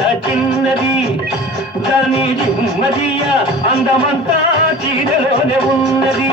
కట్టుకున్న చిన్నది దాని జిమ్మదియా అందమంతా చీరలోనే ఉన్నది.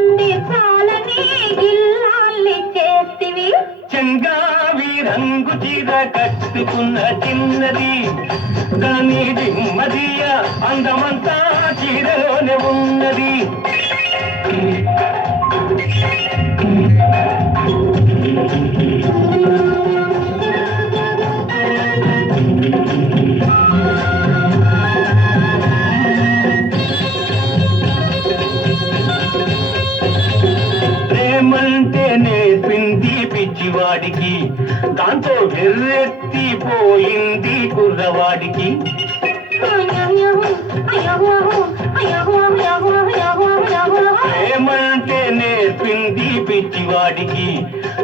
రంగు చీర కట్టుకున్న చిన్నది. దాని దిమ్మదియ అందమంతా చీరలోనే ఉన్నది. పిచ్చివాడికి దాంతో వెర్రెత్తిపోయింది కుర్రవాడికి ఏమంటే నేర్పింది పిచ్చివాడికి.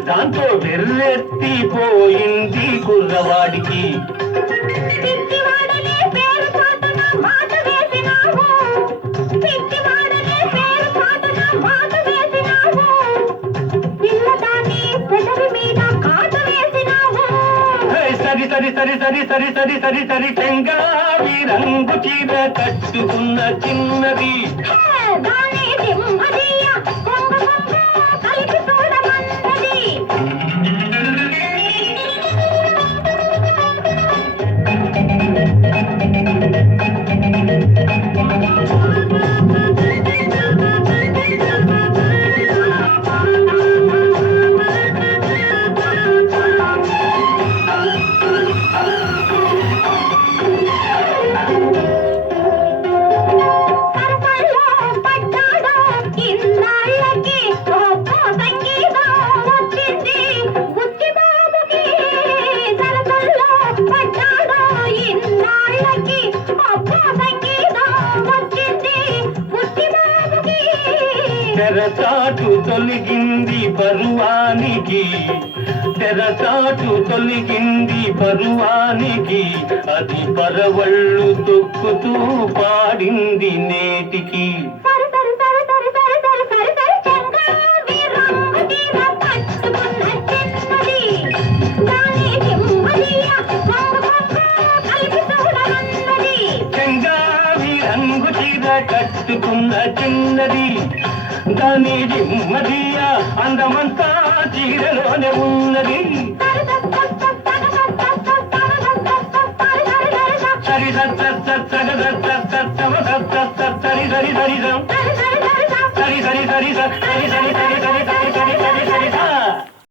దాంతో వెర్రెత్తిపోయింది కుర్రవాడికి పిచ్చివాడనే సరి సరి సరి సరి సరి సరి సరి చెంగారి రంగు చీర కట్టుకున్న చిన్నది. తెరచాటు తొలగింది పరువానికి. తెరచాటు తొలగింది పరువానికి. అది పరవళ్ళు తొక్కుతూ పాడింది నేటికి. సరి రంగు చీర కట్టుకున్న చిన్నది దాని దిమ్మదియ అందమంతా చీరలోనే ఉంది.